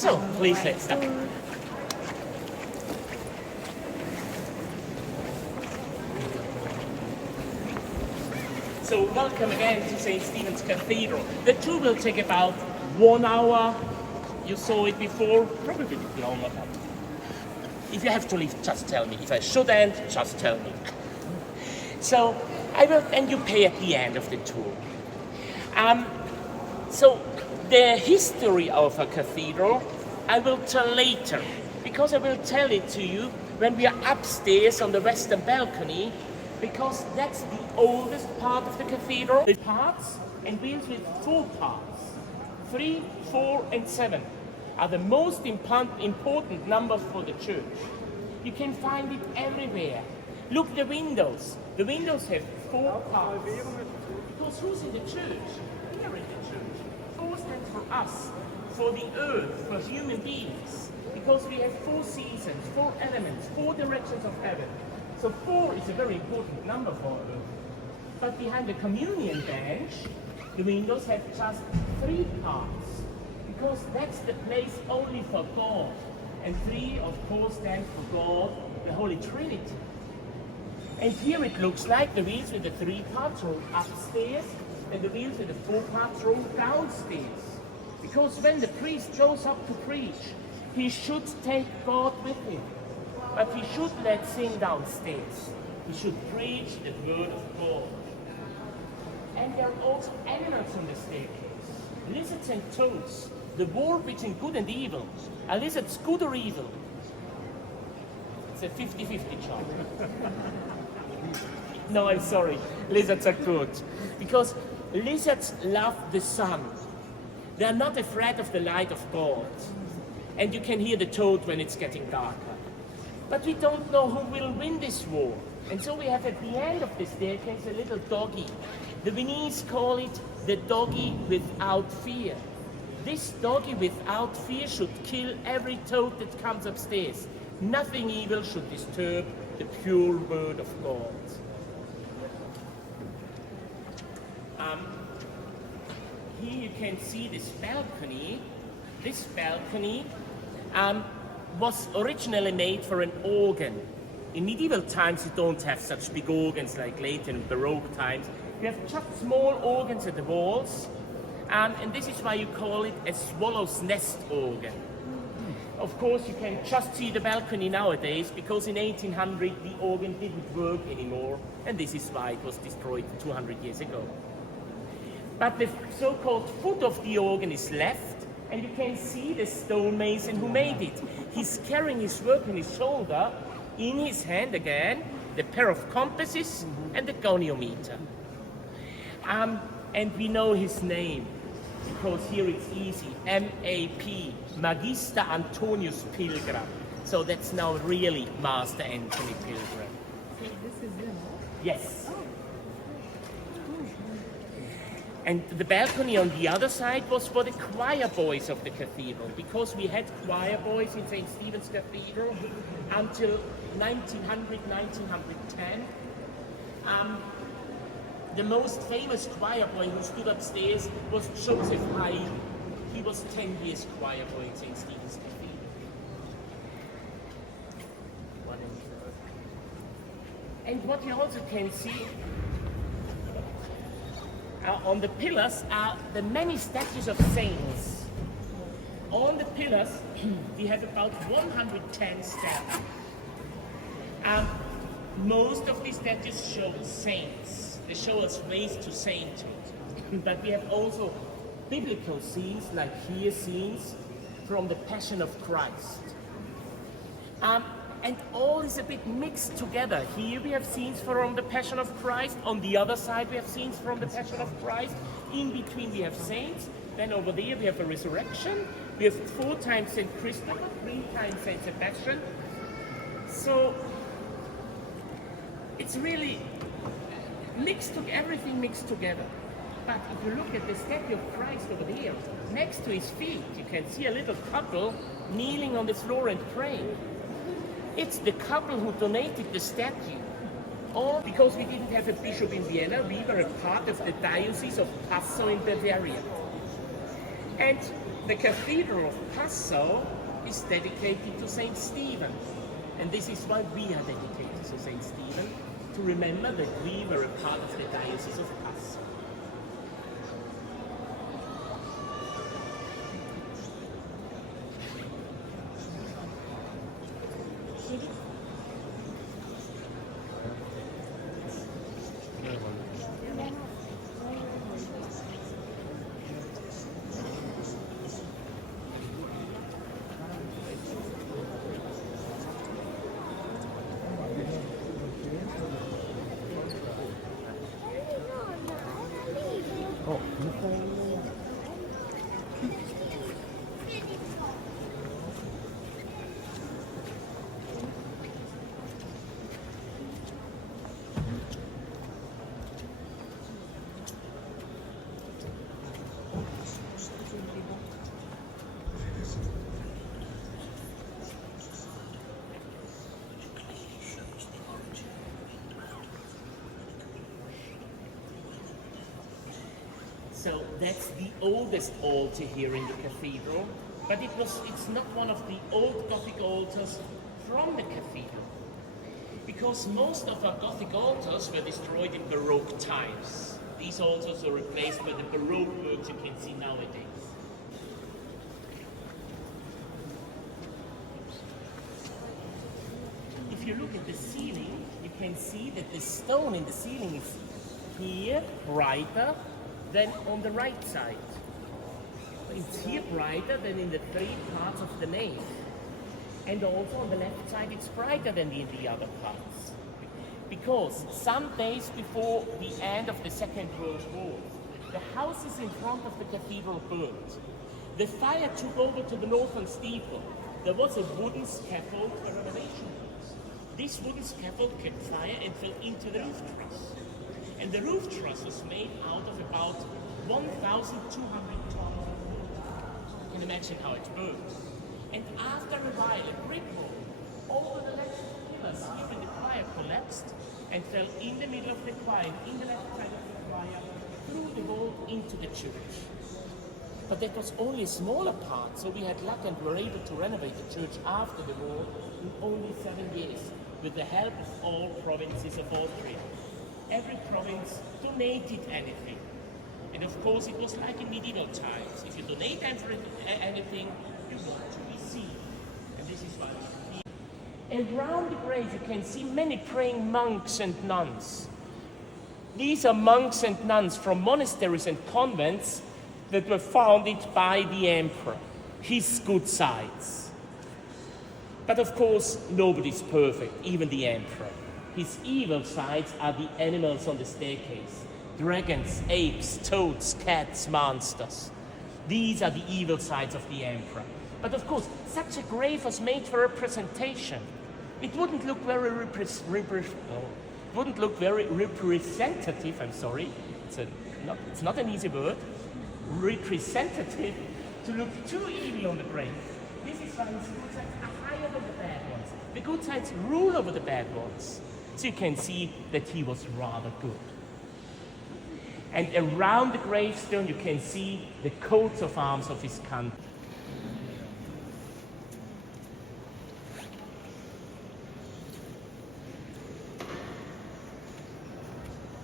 So, please let's start. So, welcome again to St. Stephen's Cathedral. The tour will take about 1 hour. You saw it before, probably a bit longer. If you have to leave, just tell me. If I shouldn't, just tell me. So, I will, and you pay at the end of the tour. So, the history of a cathedral, I will tell later, because I will tell it to you when we are upstairs on the western balcony, because that's the oldest part of the cathedral. The parts and wheels with 4 parts, 3, 4, and 7, are the most important numbers for the church. You can find it everywhere. Look, the windows. The windows have 4 parts. Because who's in the church? We are in the church. 4 stands for us, for the earth, for human beings. Because we have 4 seasons, 4 elements, 4 directions of heaven. So 4 is a very important number for earth. But behind the communion bench, the windows have just 3 parts. Because that's the place only for God. And 3, of course, stands for God, the Holy Trinity. And here it looks like the wheels with the 3 parts roll upstairs, and the wheels with the 4 parts roll downstairs. Because when the priest shows up to preach, he should take God with him. But he should let sing downstairs. He should preach the word of God. And there are also animals on the staircase. Lizards and toads. The war between good and evil. Are lizards good or evil? It's a 50-50 chance. No, I'm sorry. Lizards are good. Because lizards love the sun. They are not afraid of the light of God. And you can hear the toad when it's getting darker. But we don't know who will win this war. And so we have at the end of the staircase a little doggy. The Viennese call it the doggy without fear. This doggy without fear should kill every toad that comes upstairs. Nothing evil should disturb the pure word of God. Here you can see this balcony. This balcony was originally made for an organ. In medieval times you don't have such big organs like late in Baroque times. You have just small organs at the walls, and this is why you call it a swallow's nest organ. Of course you can just see the balcony nowadays, because in 1800 the organ didn't work anymore, and this is why it was destroyed 200 years ago. But the so-called foot of the organ is left, and you can see the stonemason who made it. He's carrying his work on his shoulder, in his hand again, the pair of compasses and the goniometer. And we know his name, because here it's easy, M.A.P., Magister Antonius Pilgram. So that's now really Master Anthony Pilgrim. So this is him? Yes. And the balcony on the other side was for the choir boys of the cathedral, because we had choir boys in St. Stephen's Cathedral until 1900, 1910. The most famous choir boy who stood upstairs was Joseph Hyde. He was 10 years choir boy in St. Stephen's Cathedral. And what you also can see on the pillars are the many statues of saints. On the pillars we have about 110 statues. Most of these statues show saints. They show us ways to sainthood. But we have also biblical scenes, like here scenes from the Passion of Christ. And all is a bit mixed together. Here we have scenes from the Passion of Christ. On the other side we have scenes from the Passion of Christ. In between we have saints. Then over there we have a resurrection. We have 4 times St. Christopher, 3 times St. Sebastian. So it's really everything mixed together. But if you look at the statue of Christ over there, next to his feet, you can see a little couple kneeling on the floor and praying. It's the couple who donated the statue. All because we didn't have a bishop in Vienna, we were a part of the diocese of Passau in Bavaria. And the Cathedral of Passau is dedicated to St. Stephen. And this is why we are dedicated to St. Stephen, to remember that we were a part of the Diocese of Passau. So that's the oldest altar here in the cathedral, but it's not one of the old Gothic altars from the cathedral, because most of our Gothic altars were destroyed in Baroque times. These altars were replaced by the Baroque works you can see nowadays. If you look at the ceiling, you can see that the stone in the ceiling is here brighter than on the right side. It's here brighter than in the three parts of the nave. And also on the left side it's brighter than in the other parts. Because some days before the end of the Second World War, the houses in front of the cathedral burned. The fire took over to the northern steeple. There was a wooden scaffold for renovation. This wooden scaffold caught fire and fell into the roof truss. And the roof truss was made out of about 1,200 tons of wood. You can imagine how it burned. And after a while, a brick wall over the left pillars here in the choir collapsed and fell in the middle of the choir, in the left side of the choir, through the wall into the church. But that was only a smaller part, so we had luck and were able to renovate the church after the war in only 7 years, with the help of all provinces of Austria. Every province donated anything. And of course it was like in medieval times. If you donate anything, you want to be seen. And this is why we are here. And around the grave you can see many praying monks and nuns. These are monks and nuns from monasteries and convents that were founded by the emperor, his good sides. But of course nobody's perfect, even the emperor. His evil sides are the animals on the staircase. Dragons, apes, toads, cats, monsters. These are the evil sides of the emperor. But of course, such a grave was made for representation. It wouldn't look very representative, I'm sorry. It's not an easy word. Representative to look too evil on the grave. This is why his good sides are higher than the bad ones. The good sides rule over the bad ones. So you can see that he was rather good. And around the gravestone you can see the coats of arms of his country.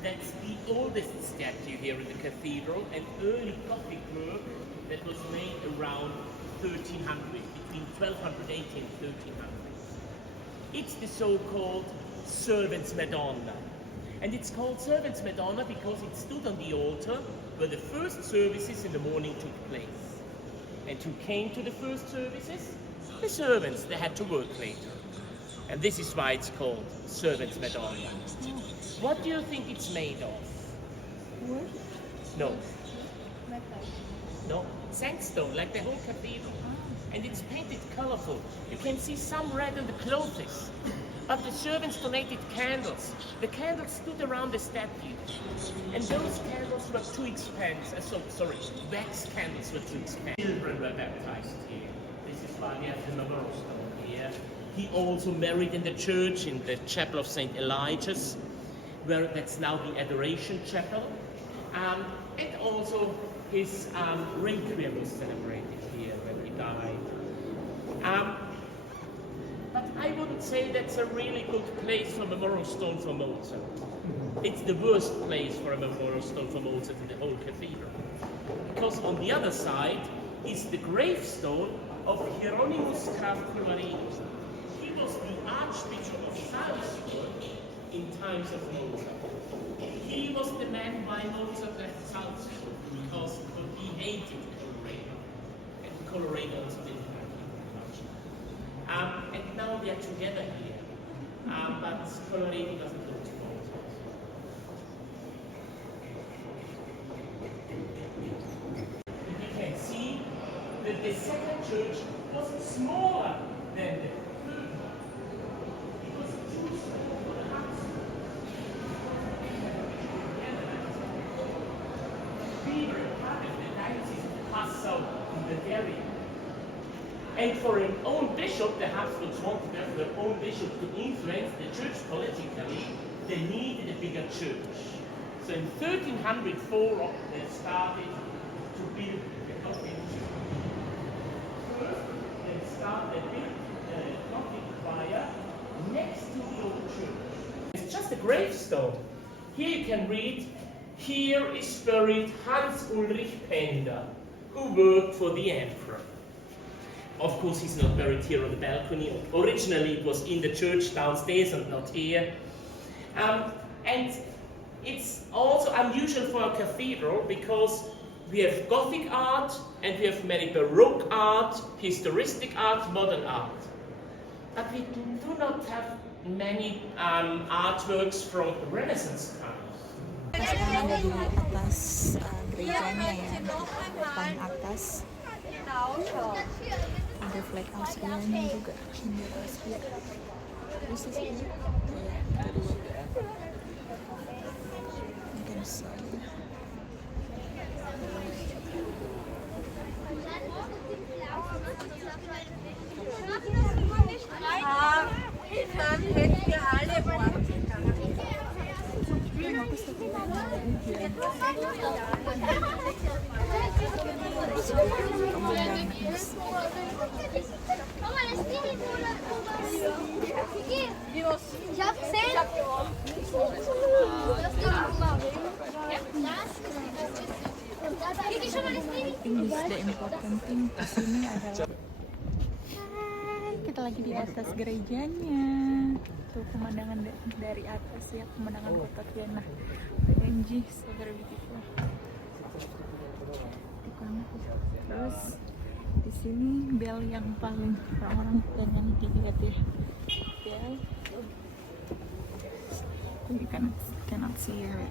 That's the oldest statue here in the cathedral, an early Gothic work that was made around 1300, between 1280 and 1300. It's the so-called Servant's Madonna. And it's called Servant's Madonna because it stood on the altar where the first services in the morning took place. And who came to the first services? The servants. They had to work later. And this is why it's called Servant's Madonna. What do you think it's made of? Wood? No. Metal. No. Sandstone, like the whole cathedral. And it's painted colorful. You can see some red in the clothes. But the servants donated candles. The candles stood around the statue. And those candles were too expensive. Wax candles were too expensive. Children were baptized here. This is why we have the memorial stone here. He also married in the church, in the chapel of St. Elijah's, where that's now the Adoration Chapel. And also his requiem was celebrated here when he died. But I wouldn't say that's a really good place for a memorial stone for Mozart. It's the worst place for a memorial stone for Mozart in the whole cathedral. Because on the other side is the gravestone of Hieronymus Pummerin. He was the Archbishop of Salzburg in times of Mozart. He was the man why Mozart left Salzburg, because he hated Colorado. And Colorado also didn't like him much. And now they are together here. But Colorado doesn't look to Mozart. You can see that the second church was smaller than the third one. It was too small for the house. Passau in Bavaria. And for an own bishop, the Habsburgs wanted to have their own bishop to influence the church politically, they needed a bigger church. So in 1304, they started to build the Gothic church. First, they built the Gothic choir next to the old church. It's just a gravestone. Here you can read, "Here is buried Hans Ulrich Pender, who worked for the emperor." Of course, he's not buried here on the balcony. Originally, it was in the church downstairs and not here. And it's also unusual for a cathedral because we have Gothic art and we have many Baroque art, historistic art, modern art. But we do not have many artworks from Renaissance times. Sekarang ada di atas gerejanya ya, di depan atas ada flag Austrianya juga, bendera Austria. Terus di sini mungkin saya. The important thing di sini adalah kita lagi di atas gerejanya. Tuh pemandangan dari atas ya, pemandangan kota Vienna. OMG, so very beautiful. Terus di sini bel yang paling orang-orang pengen dilihat ya. Bel. You cannot see it.